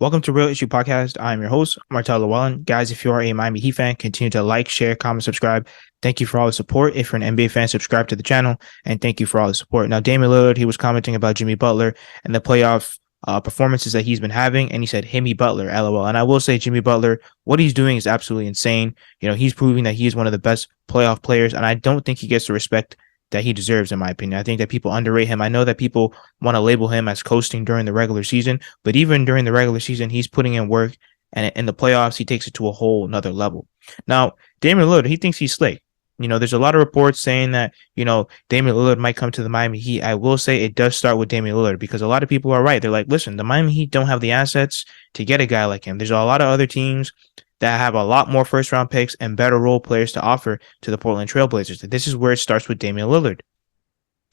Welcome to Real Issue Podcast. I'm your host, Martel Llewellyn. Guys, if you are a Miami Heat fan, continue to like, share, comment, subscribe. Thank you for all the support. If you're an NBA fan, subscribe to the channel, and thank you for all the support. Now, Damian Lillard, he was commenting about Jimmy Butler and the playoff performances that he's been having, and he said, "Himmy Butler, LOL." And I will say, Jimmy Butler, what he's doing is absolutely insane. He's proving that he is one of the best playoff players, and I don't think he gets the respect that he deserves, in my opinion. I think that people underrate him. I know that people want to label him as coasting during the regular season, but even during the regular season, he's putting in work, and in the playoffs, he takes it to a whole another level. Now, Damian Lillard, he thinks he's slick. There's a lot of reports saying that, Damian Lillard might come to the Miami Heat. I will say it does start with Damian Lillard because a lot of people are right. They're like, listen, the Miami Heat don't have the assets to get a guy like him. There's a lot of other teams that have a lot more first round picks and better role players to offer to the Portland Trailblazers. This is where it starts with Damian Lillard.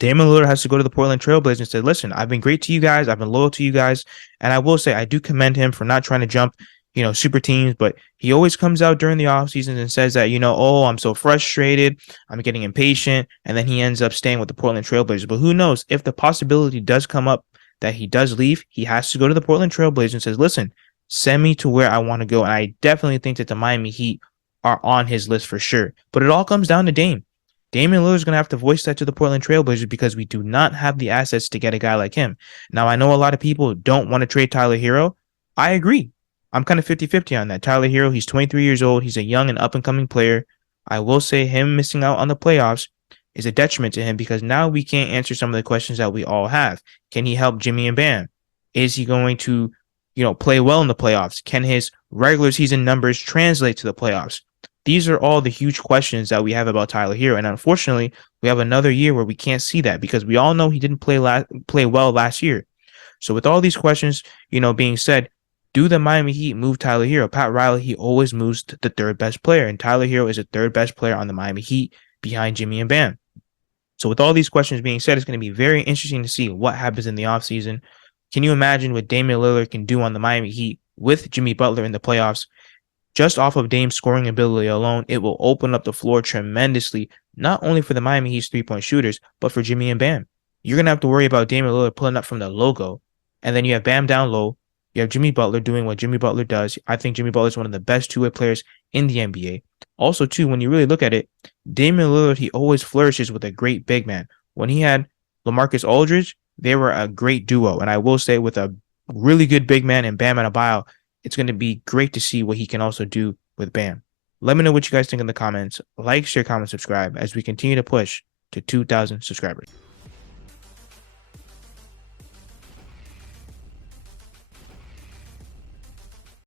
Damian Lillard has to go to the Portland Trailblazers and say, listen, I've been great to you guys. I've been loyal to you guys. And I will say, I do commend him for not trying to jump, super teams, but he always comes out during the offseason and says that, oh, I'm so frustrated. I'm getting impatient. And then he ends up staying with the Portland Trailblazers. But who knows, if the possibility does come up that he does leave, he has to go to the Portland Trailblazers and says, listen, send me to where I want to go. And I definitely think that the Miami Heat are on his list for sure. But it all comes down to Dame. Damian Lillard is going to have to voice that to the Portland Trailblazers because we do not have the assets to get a guy like him. Now, I know a lot of people don't want to trade Tyler Herro. I agree. I'm kind of 50-50 on that. Tyler Herro, he's 23 years old. He's a young and up-and-coming player. I will say him missing out on the playoffs is a detriment to him because now we can't answer some of the questions that we all have. Can he help Jimmy and Bam? Is he going to, play well in the playoffs? Can his regular season numbers translate to the playoffs? These are all the huge questions that we have about Tyler Herro. And unfortunately, we have another year where we can't see that because we all know he didn't play well last year. So with all these questions, being said, do the Miami Heat move Tyler Herro? Pat Riley, he always moves the third best player, and Tyler Herro is the third best player on the Miami Heat behind Jimmy and Bam. So with all these questions being said, it's going to be very interesting to see what happens in the offseason. Can you imagine what Damian Lillard can do on the Miami Heat with Jimmy Butler in the playoffs? Just off of Dame's scoring ability alone, it will open up the floor tremendously, not only for the Miami Heat's three-point shooters, but for Jimmy and Bam. You're going to have to worry about Damian Lillard pulling up from the logo, and then you have Bam down low. You have Jimmy Butler doing what Jimmy Butler does. I think Jimmy Butler is one of the best two-way players in the NBA. Also, too, when you really look at it, Damian Lillard, he always flourishes with a great big man. When he had LaMarcus Aldridge, they were a great duo. And I will say with a really good big man and Bam Adebayo, it's going to be great to see what he can also do with Bam. Let me know what you guys think in the comments. Like, share, comment, subscribe as we continue to push to 2,000 subscribers.